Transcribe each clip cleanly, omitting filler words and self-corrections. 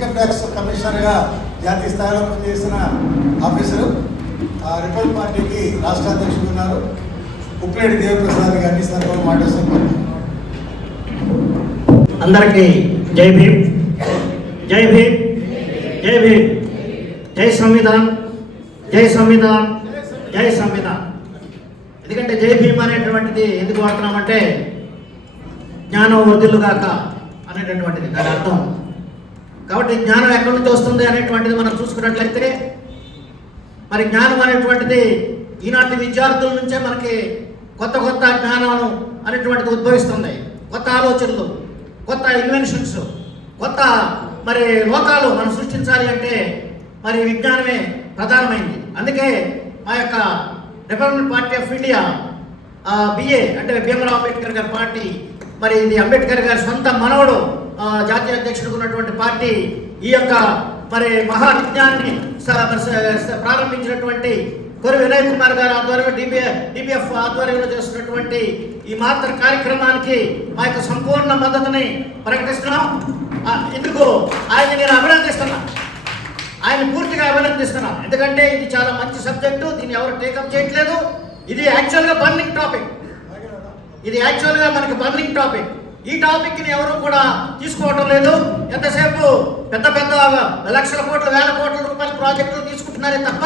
Income tax కమిషనర్గా జాతీయ స్థాయిలో పనిచేసిన ఆఫీసరు, రిపబ్లిక్ పార్టీకి రాష్ట్ర అధ్యక్షుడు ఉన్నారు. ఉప్పిరెడ్డి దేవప్రసాద్ గారిని సందర్భంగా మాట్లాడుతున్నారు. అందరికీ జై భీమ్, జై భీమ్, జై భీమ్, జై సంవిధాన్, జై సంవిధాన్, జై సంవిధాన్. ఎందుకంటే జై భీమ్ అనేటువంటిది ఎందుకు వాడుతున్నామంటే జ్ఞానం వర్ధిల్లుగాక అనేటటువంటిది దాని అర్థం. కాబట్టి జ్ఞానం ఎక్కడి నుంచి వస్తుంది అనేటువంటిది మనం చూసుకున్నట్లయితే మరి జ్ఞానం అనేటువంటిది ఈనాటి విద్యార్థుల నుంచే మనకి కొత్త కొత్త జ్ఞానం అనేటువంటిది ఉద్భవిస్తుంది. కొత్త ఆలోచనలు, కొత్త ఇన్వెన్షన్స్, కొత్త మరి లోకాలు మనం సృష్టించాలి అంటే మరి విజ్ఞానమే ప్రధానమైంది. అందుకే మా యొక్క republic party of India BA అంటే భీమరావు అంబేద్కర్ గారి పార్టీ, మరి ఇది అంబేద్కర్ గారి సొంత మనవడు జాతీయ అధ్యక్షుడు ఉన్నటువంటి పార్టీ ఈ యొక్క మరి మహావిజ్ఞాన్ని ప్రారంభించినటువంటి కొరి వినయ్ కుమార్ గారు ఆధ్వర్యంలో డిబిఎఫ్ ఆధ్వర్యంలో చేస్తున్నటువంటి ఈ మాతృ కార్యక్రమానికి మా యొక్క సంపూర్ణ మద్దతుని ప్రకటిస్తున్నాం. ఇందుకు ఆయన నేను అభినందిస్తున్నాను, ఆయన పూర్తిగా అభినందిస్తున్నాం. ఎందుకంటే ఇది చాలా మంచి సబ్జెక్టు, దీన్ని ఎవరు టేకప్ చేయట్లేదు. ఇది యాక్చువల్గా బర్నింగ్ టాపిక్, ఇది యాక్చువల్గా మనకి బర్నింగ్ టాపిక్. ఈ టాపిక్ని ఎవరు కూడా తీసుకోవడం లేదు. ఎంతసేపు పెద్ద పెద్ద లక్షల కోట్ల వేల కోట్ల రూపాయల ప్రాజెక్టులు తీసుకుంటున్నారే తప్ప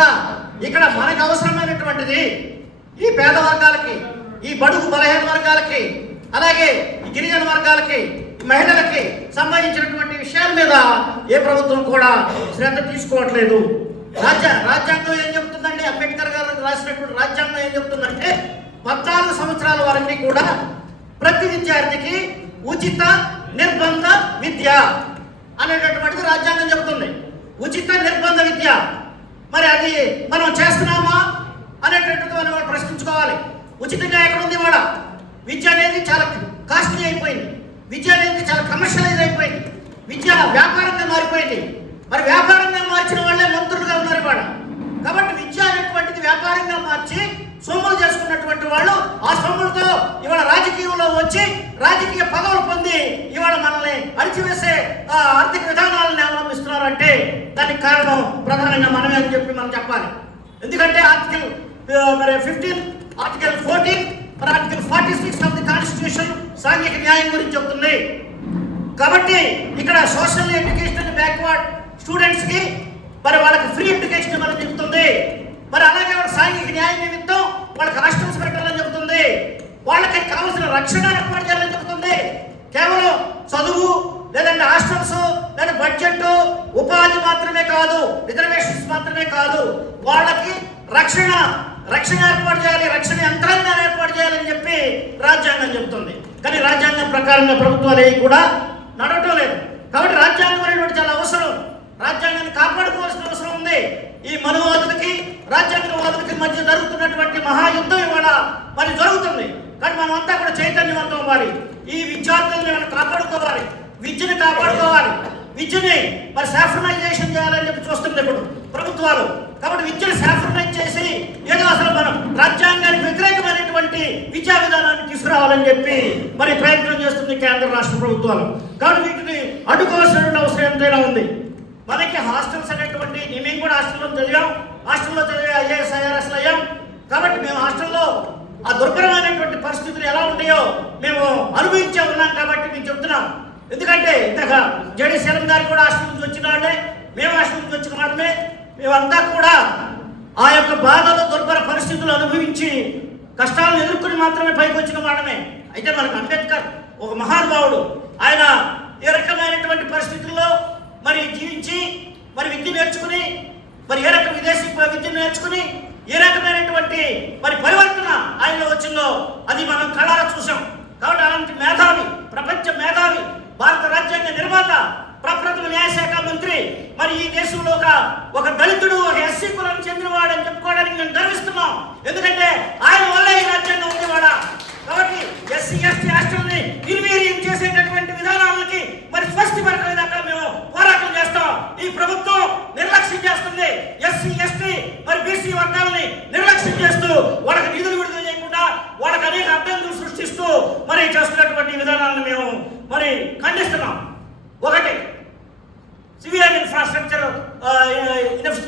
ఇక్కడ మనకు అవసరమైనటువంటిది ఈ పేద వర్గాలకి, ఈ బడుగు బలహీన వర్గాలకి, అలాగే ఈ గిరిజన వర్గాలకి, మహిళలకి సంబంధించినటువంటి విషయాల మీద ఏ ప్రభుత్వం కూడా శ్రద్ధ తీసుకోవట్లేదు. రాజ్యాంగం ఏం చెప్తుందండి? అంబేద్కర్ గారు రాసినటువంటి రాజ్యాంగం ఏం చెప్తుందంటే 14 సంవత్సరాల వరకు కూడా ప్రతి విద్యార్థికి ఉచిత నిర్బంధ విద్య అనేటటువంటిది రాజ్యాంగం చెబుతుంది. ఉచిత నిర్బంధ విద్య మరి అది మనం చేస్తున్నామా అనేటటువంటిది మనం ప్రశ్నించుకోవాలి. ఉచితంగా ఎక్కడుంది వాడ? విద్య అనేది చాలా కాస్ట్లీ అయిపోయింది, విద్య అనేది చాలా కమర్షియలైజ్ అయిపోయింది, విద్య వ్యాపారంగా మారిపోయింది. మరి వ్యాపారంగా మార్చిన వాళ్ళే మంత్రులుగా ఉన్నారు ఇవాళ. కాబట్టి విద్య అనేటువంటిది వ్యాపారంగా మార్చి సొమ్ములు చేసుకున్నటువంటి వాళ్ళు ఆ సొమ్ములతో ఇవాళ రాజకీయంలో వచ్చి రాజకీయ పదవులు పొంది ఇవాళ మనల్ని అణిచివేసే ఆర్థిక విధానాలను అవలంబిస్తున్నారు. అంటే దానికి కారణం ప్రధానంగా మనమే అని చెప్పి మనం చెప్పాలి. ఎందుకంటే article 15, article 14, article 46 of the constitution సాంఘిక న్యాయం గురించి చెప్తుంది. కాబట్టి ఇక్కడ సోషల్ ఎడ్యుకేషన్ బ్యాక్వర్డ్ స్టూడెంట్స్ కి మరి వాళ్ళకి ఫ్రీ ఎడ్యుకేషన్ మనం చెప్తుంది. మరి అలాగే వాళ్ళ సాంఘిక న్యాయం నిమిత్తం వాళ్ళకి హాస్టల్స్ పెట్టాలని చెబుతుంది, వాళ్ళకి కావాల్సిన రక్షణ ఏర్పాటు చేయాలని చెబుతుంది. కేవలం చదువు లేదంటే హాస్టల్స్ లేదా బడ్జెట్ ఉపాధి మాత్రమే కాదు, రిజర్వేషన్స్ మాత్రమే కాదు, వాళ్ళకి రక్షణ ఏర్పాటు చేయాలి, రక్షణ యంత్రాంగాన్ని ఏర్పాటు చేయాలని చెప్పి రాజ్యాంగం చెబుతుంది. కానీ రాజ్యాంగం ప్రకారంగా ప్రభుత్వాలు ఏవి కూడా నడవటం లేదు. కాబట్టి రాజ్యాంగం అనేటువంటి చాలా అవసరం, రాజ్యాంగాన్ని కాపాడుకోవాల్సిన అవసరం ఉంది. ఈ మనువాదులకి రాజ్యాంగవాదులకి మధ్య జరుగుతున్నటువంటి మహాయుద్ధం ఇవాళ మరి జరుగుతుంది. కానీ మనం అంతా కూడా చైతన్యవంతం అవ్వాలి, ఈ విద్యార్థులను మనం కాపాడుకోవాలి, విద్యను కాపాడుకోవాలి, విద్యని మరి సాఫ్రనైజేషన్ చేయాలని చెప్పి చూస్తుంది ఇప్పుడు ప్రభుత్వాలు. కాబట్టి విద్యను సాఫ్రనైజ్ చేసి ఏదో అసలు మనం రాజ్యాంగానికి వ్యతిరేకమైనటువంటి విద్యా విధానాన్ని తీసుకురావాలని చెప్పి మరి ప్రయత్నం చేస్తుంది కేంద్ర రాష్ట్ర ప్రభుత్వాలు. కాబట్టి వీటిని అడ్డుకోవాల్సిన అవసరం ఎంతైనా ఉంది. మనకి హాస్టల్స్ అనేటువంటి మేము కూడా హాస్టల్లో చదివాం, హాస్టల్లో చదివే IAS IRSలు అయ్యాం. కాబట్టి మేము హాస్టల్లో ఆ దుర్భరమైనటువంటి పరిస్థితులు ఎలా ఉంటాయో మేము అనుభవించే ఉన్నాం. కాబట్టి మేము చెప్తున్నాం. ఎందుకంటే ఇంతగా జేడీ శరణ్ గారు కూడా హాస్టల్ నుంచి వచ్చిన వాళ్ళే, మేము హాస్టల్ నుంచి వచ్చిన వాళ్ళమే. మేమంతా కూడా ఆ యొక్క బాధలు దుర్భర పరిస్థితులు అనుభవించి కష్టాలను ఎదుర్కొని మాత్రమే పైకి వచ్చిన వాళ్ళమే. అయితే మనకు అంబేద్కర్ ఒక మహానుభావుడు. ఆయన ఏ రకమైనటువంటి పరిస్థితుల్లో మరి జీవించి మరి విద్య నేర్చుకుని మరి ఏ రకం విదేశీ విద్య నేర్చుకుని ఏ రకమైనటువంటి మరి పరివర్తన ఆయనలో వచ్చిందో అది మనం కళ్ళారా చూసాం. కాబట్టి అలాంటి మేధావి, ప్రపంచ మేధావి, భారత రాజ్యాంగ నిర్మాత, ప్రప్రథమ న్యాయశాఖ మంత్రి, మరి ఈ దేశంలో ఒక దళితుడు, ఒక ఎస్సీ కులానికి చెందినవాడు అని చెప్పుకోవడానికి మేము గర్విస్తున్నాం. ఎందుకంటే ఆయన వల్ల ఈ రాజ్యాంగం ఉంది వాడ. కాబట్టి SC ST హాస్టల్ని నిర్వీర్యం చేసేటటువంటి విధానాలకి మరి స్పష్టపరచలేదాకా మేము పోరాటం చేస్తాం. ఈ ప్రభుత్వం నిర్లక్ష్యం చేస్తుంది. SC ST మరి BC వర్గాలని నిర్లక్ష్యం చేస్తూ వాళ్ళకి నిధులు విడుదల చేయకుండా వాళ్ళకి అనేక అడ్డంకులు సృష్టిస్తూ మరి చేస్తున్నటువంటి విధానాలను మేము మరి ఖండిస్తున్నాం. ఒకటి సివియర్ ఇన్ఫ్రాస్ట్రక్చర్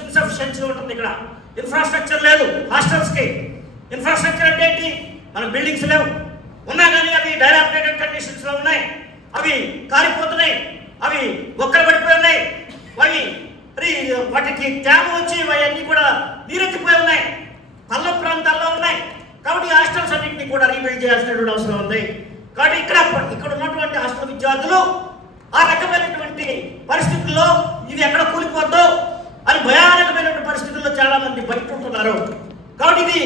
ఇన్సఫిషియన్సీ ఉంటుంది. ఇక్కడ ఇన్ఫ్రాస్ట్రక్చర్ లేదు హాస్టల్స్కి. ఇన్ఫ్రాస్ట్రక్చర్ అంటే ఏంటి? మనకు బిల్డింగ్స్ లేవు, ఉన్నా కానీ అవి డైలాపిడేటెడ్ కండిషన్స్లో ఉన్నాయి, అవి కాలిపోతున్నాయి, అవి ఒక్కలు పడిపోయి ఉన్నాయి, అవి వాటికి ట్యాబ్ వచ్చి అవన్నీ కూడా నీరెత్తిపోయి ఉన్నాయి, పల్ల ప్రాంతాల్లో ఉన్నాయి. కాబట్టి హాస్టల్స్ అన్నింటినీ కూడా రీబిల్డ్ చేయాల్సినటువంటి అవసరం ఉంది. కాబట్టి ఇక్కడ ఉన్నటువంటి హాస్టల్ విద్యార్థులు ఆ రకమైనటువంటి పరిస్థితుల్లో ఇది ఎక్కడ కూలిపోద్దో అని భయానకమైనటువంటి పరిస్థితుల్లో చాలా మంది బయట ఉంటున్నారు. కాబట్టి ఇది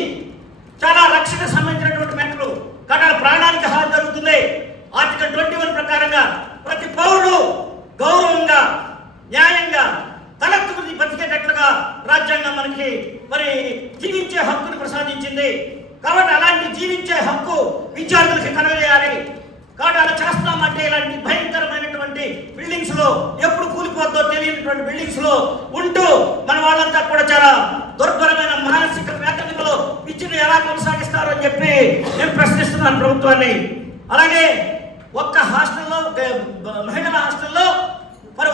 చాలా రక్షణకు సంబంధించినటువంటి మ్యాటర్లు. కాబట్టి ప్రాణానికి హాని జరుగుతుంది. ఆర్టికల్ 21 ప్రకారంగా ప్రతి పౌరుడు గౌరవంగా న్యాయంగా తలెత్తుకుని బతికేటట్లుగా రాజ్యాంగం మనకి జీవించే హక్కును ప్రసాదించింది. కాబట్టి అలాంటి జీవించే హక్కు విద్యార్థులకి కలగజేయాలి. కాబట్టి అలా చేస్తున్నామంటే ఇలాంటి భయంకరమైనటువంటి బిల్డింగ్స్ లో ఎప్పుడు కూలిపోద్దో తెలియనటువంటి బిల్డింగ్స్ లో ఉంటూ మన వాళ్ళంతా కూడా చాలా దుర్భరమైన మానసిక వేదనలో విద్యను ఎలా కొనసాగిస్తారో అని చెప్పి నేను ప్రశ్నిస్తున్నాను ప్రభుత్వాన్ని. అలాగే ఒక్క హాస్టల్లో మహిళల హాస్టల్లో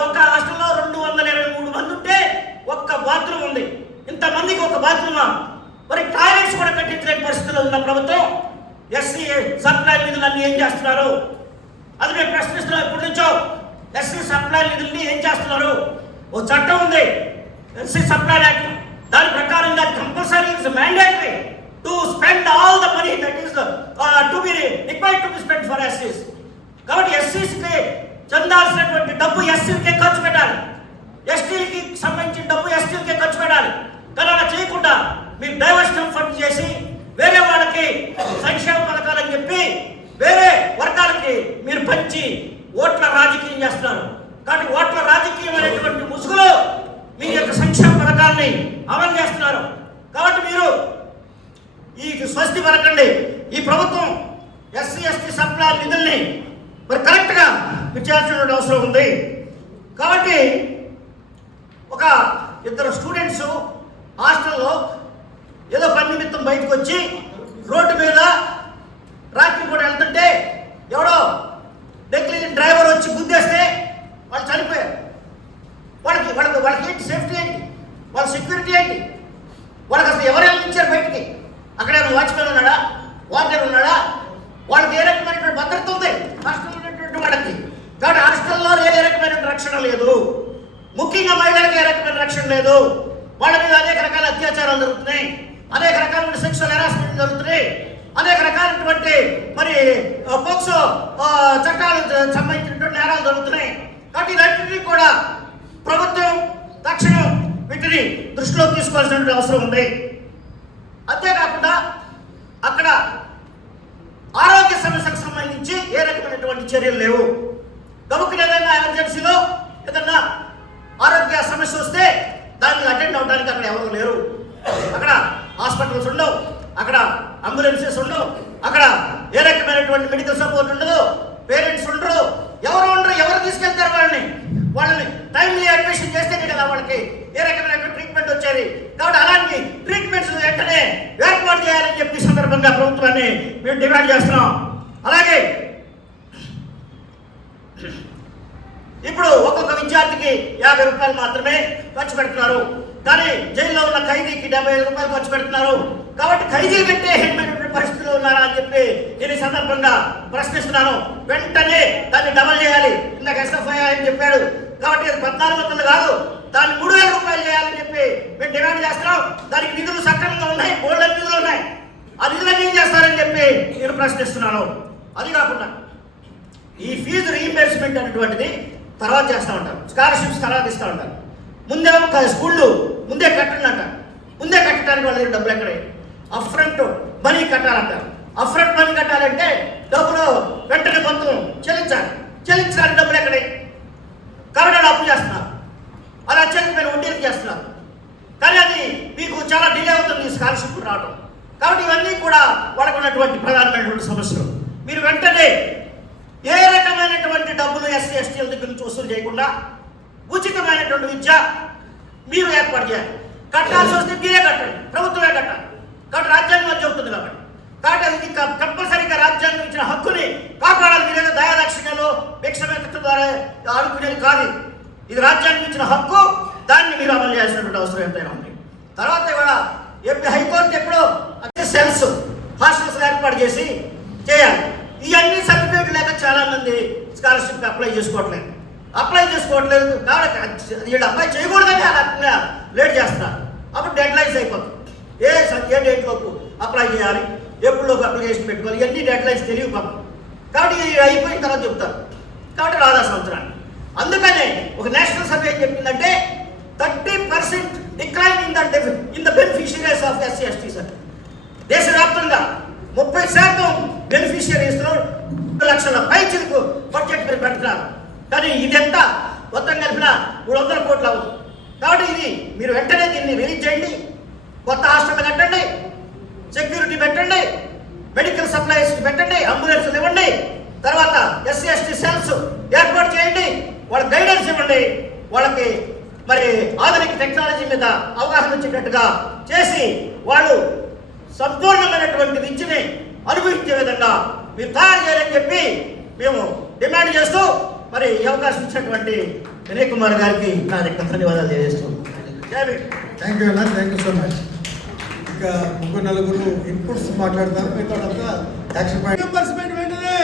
ఒక్క హాస్టల్లో 223 మంది ఉంటే ఒక్క బాత్రూమ్ ఉంది. ఇంతమందికి ఒక బాత్రూమా? టాయిలెట్స్ కూడా కట్టించలేని పరిస్థితుల్లో ఉన్న ప్రభుత్వం ఎస్సీ సప్లై నిధులన్నీ ఏం చేస్తున్నారు? అది మేము ప్రశ్నిస్తున్నాం ఎప్పటి నుంచో. ఎస్సీ సప్లై నిధుల్ని ఏం చేస్తున్నారు? ఓ చట్టం ఉంది, ఎస్సీ సప్లై యాక్ట్. దాని ప్రకారంగా compulsory it's mandatory to spend all the money that is to be required to be spend for ఎస్సీస్. కాబట్టి ఎస్సీస్కి చెందాల్సినటువంటి డబ్బు ఎస్సీలకే ఖర్చు పెట్టాలి, ఎస్టీలకి సంబంధించిన డబ్బు ఎస్టీలకే ఖర్చు పెట్టాలి. కానీ అలా చేయకుండా మీరు డైవర్షన్ ఫండ్ చేసి వేరే వాళ్ళకి సంక్షేమ పథకాలని చెప్పి వేరే వర్గాలకి మీరు పంచి ఓట్ల రాజకీయం చేస్తున్నారు. కాబట్టి ఓట్ల రాజకీయం అనేటువంటి ముసుగులో మీ యొక్క సంక్షేమ పథకాలని అమలు చేస్తున్నారు. కాబట్టి మీరు ఈ స్వస్తి పలకండి. ఈ ప్రభుత్వం ఎస్సీ ఎస్టీ సప్లై నిధుల్ని కరెక్ట్గా చేయాల్సిన అవసరం ఉంది. కాబట్టి ఒక ఇద్దరు స్టూడెంట్స్ హాస్టల్లో ఏదో పని నిమిత్తం బయటకు వచ్చి రోడ్డు మీద రాత్రి కూడా వెళ్తుంటే ఎవడో నెగ్లిజెంట్ డ్రైవర్ వచ్చి గుద్దేస్తే వాళ్ళు చనిపోయారు. వాళ్ళకి ఏంటి సేఫ్టీ ఏంటి? వాళ్ళ సెక్యూరిటీ ఏంటి? వాళ్ళకి అసలు ఎవరు వెళ్ళించారు బయటికి? అక్కడ వాచ్మెన్ ఉన్నాడా? వార్డెన్ ఉన్నాడా? వాళ్ళకి ఏ రకమైనటువంటి భద్రత ఉంది హాస్టల్లో ఉన్నటువంటి వాళ్ళకి? కాబట్టి హాస్టల్లో ఏ రకమైన రక్షణ లేదు, ముఖ్యంగా మహిళలకు ఏ రకమైన రక్షణ లేదు. వాళ్ళ మీద అనేక రకాల అత్యాచారాలు జరుగుతున్నాయి, అనేక రకాలైన సెక్షువల్ హెరాస్మెంట్ జరుగుతున్నాయి, అనేక రకాలైనటువంటి పోక్సో చట్టాలకు సంబంధించినటువంటి నేరాలు జరుగుతున్నాయి. కాబట్టి ఇలాంటివి కూడా ప్రభుత్వం తక్షణం వీటిని దృష్టిలోకి తీసుకోవాల్సినటువంటి అవసరం ఉంది. అంతేకాకుండా అక్కడ ఆరోగ్య సమస్యలకు సంబంధించి ఏ రకమైనటువంటి చర్యలు లేవు. గబుక్కుని ఏదైనా ఎమర్జెన్సీలో ఏదన్నా ఆరోగ్య సమస్య వస్తే దాన్ని అటెండ్ అవడానికి అక్కడ ఎవరు లేరు. అక్కడ హాస్పిటల్స్ ఉండవు, అక్కడ అంబులెన్సెస్ ఉండవు, అక్కడ ఏ రకమైనటువంటి మెడికల్ సపోర్ట్ ఉండదు, పేరెంట్స్ ఉండరు, ఎవరు తీసుకెళ్తారు వాళ్ళని టైమ్లీ అడ్మిషన్ చేస్తేనే కదా వాళ్ళకి ఏ రకమైనటువంటి ట్రీట్మెంట్ వచ్చేది. కాబట్టి అలాంటి ట్రీట్మెంట్స్ వెంటనే ఏర్పాటు చేయాలని చెప్పి సందర్భంగా ప్రభుత్వాన్ని మేము డిమాండ్ చేస్తున్నాం. అలాగే ఇప్పుడు ఒక్కొక్క విద్యార్థికి 50 రూపాయలు మాత్రమే ఖర్చు పెడుతున్నారు, కానీ జైల్లో ఉన్న ఖైదీకి 75 రూపాయలు ఖర్చు పెడుతున్నారు. కాబట్టి ఖైదీ కంటే హీనమైనటువంటి పరిస్థితుల్లో ఉన్నారా అని చెప్పి నేను ఈ సందర్భంగా ప్రశ్నిస్తున్నాను. వెంటనే దాన్ని డబల్ చేయాలి. ఇందాక ఎస్ఎఫ్ఐ అని చెప్పాడు, కాబట్టి అది 1400 కాదు, దాన్ని 3000 రూపాయలు చేయాలని చెప్పి మేము డిమాండ్ చేస్తున్నాం. దానికి నిధులు సక్రమంగా ఉన్నాయి, గోల్డెన్ నిధులు ఉన్నాయి. ఆ నిధులన్నీ ఏం చేస్తారని చెప్పి నేను ప్రశ్నిస్తున్నాను. అది కాకుండా ఈ ఫీజు రీఇంబర్స్మెంట్ అనేటువంటిది తర్వాత చేస్తూ ఉంటారు, స్కాలర్షిప్స్ తర్వాత ఇస్తూ ఉంటారు. ముందేమో స్కూళ్ళు ముందే కట్టండి అంటారు. ముందే కట్టడానికి వాళ్ళ దగ్గర డబ్బులు ఎక్కడ? అప్ఫ్రంట్ మనీ కట్టాలంటారు. అప్ఫ్రంట్ మనీ కట్టాలంటే డబ్బులు వెంటనే మొత్తం చెల్లించడానికి డబ్బులు ఎక్కడే? కాబట్టి అప్పు చేస్తున్నారు, అలా చెల్లిపోయిన వడ్డీలు చేస్తున్నారు. కానీ అది మీకు చాలా డిలే అవుతుంది స్కాలర్షిప్ రావడం. కాబట్టి ఇవన్నీ కూడా వాళ్ళకు ఉన్నటువంటి ప్రధానమైనటువంటి సమస్యలు. మీరు వెంటనే ఏ రకమైనటువంటి డబ్బులు ఎస్సీ ఎస్టీల దగ్గర నుంచి వసూలు చేయకుండా ఉచితమైనటువంటి విద్య మీరు ఏర్పాటు చేయాలి. కట్టాల్సి వస్తే మీరే కట్టండి, ప్రభుత్వమే కట్టాలి. కాబట్టి రాజ్యాంగం చెబుతుంది కాబట్టి అది కంపల్సరీగా రాజ్యాంగం ఇచ్చిన హక్కుని కాపాడాలి. మీరేదో దయాదాక్షిణ్యాలు భిక్షమెత్తడం ద్వారా ఆడుకునేది కాదు. ఇది రాజ్యాంగం ఇచ్చిన హక్కు, దాన్ని మీరు అమలు చేయాల్సినటువంటి అవసరం ఎంతైనా ఉంది. తర్వాత ఇవాళ ఏపీ హైకోర్టు ఎప్పుడో సెల్స్ హాస్టల్స్ ఏర్పాటు చేసి చేయాలి. ఇవన్నీ సర్టిఫికేట్ లేక చాలా మంది స్కాలర్షిప్ అప్లై చేసుకోవట్లేదు కాబట్టి వీళ్ళు అప్లై చేయకూడదని ఆ రకంగా లేట్ చేస్తున్నారు. అప్పుడు డెడ్ లైన్స్ అయిపోతుంది. ఏ డేట్ లోపు అప్లై చేయాలి, ఎప్పుడులోపు అప్లికేషన్ పెట్టుకోవాలి, ఇవన్నీ డెడ్ లైన్స్ తెలియకపోతే కాబట్టి ఇవి అయిపోయిన తర్వాత చెప్తారు. కాబట్టి రాదా సంవత్సరాన్ని. అందుకనే ఒక నేషనల్ సర్వే ఏం చెప్పిందంటే 30% decline in the beneficiaries of SC ST sir. దేశవ్యాప్తంగా 30% బెనిఫిషియరీస్లో 2 లక్షల పైచిలకు బడ్జెట్ మీరు పెడుతున్నారు. కానీ ఇదెంత మొత్తం కలిపిన 300 కోట్లు అవుతుంది. కాబట్టి ఇది మీరు వెంటనే దీన్ని రిలీజ్ చేయండి, కొత్త హాస్టల్ కట్టండి, సెక్యూరిటీ పెట్టండి, మెడికల్ సప్లైస్ పెట్టండి, అంబులెన్స్లు ఇవ్వండి, తర్వాత ఎస్సీ ఎస్టీ సెల్స్ ఏర్పాటు చేయండి, వాళ్ళకి గైడెన్స్ ఇవ్వండి, వాళ్ళకి మరి ఆధునిక టెక్నాలజీ మీద అవగాహన వచ్చేటట్టుగా చేసి వాళ్ళు సంపూర్ణమైనటువంటి విద్యని అనుభవించే విధంగా మీరు తయారు చేయాలని చెప్పి మేము డిమాండ్ చేస్తూ మరి ఈ అవకాశం ఇచ్చినటువంటి వినయ్ కుమార్ గారికి నా దగ్గర ధన్యవాదాలు తెలియజేస్తూ. థ్యాంక్ యూ అన్న, థ్యాంక్ యూ సో మచ్. ఇంకా 3-4 ఇన్పుట్స్ మాట్లాడతారు, మీతో అంతా యాక్షన్ పాయింట్ వెంటనే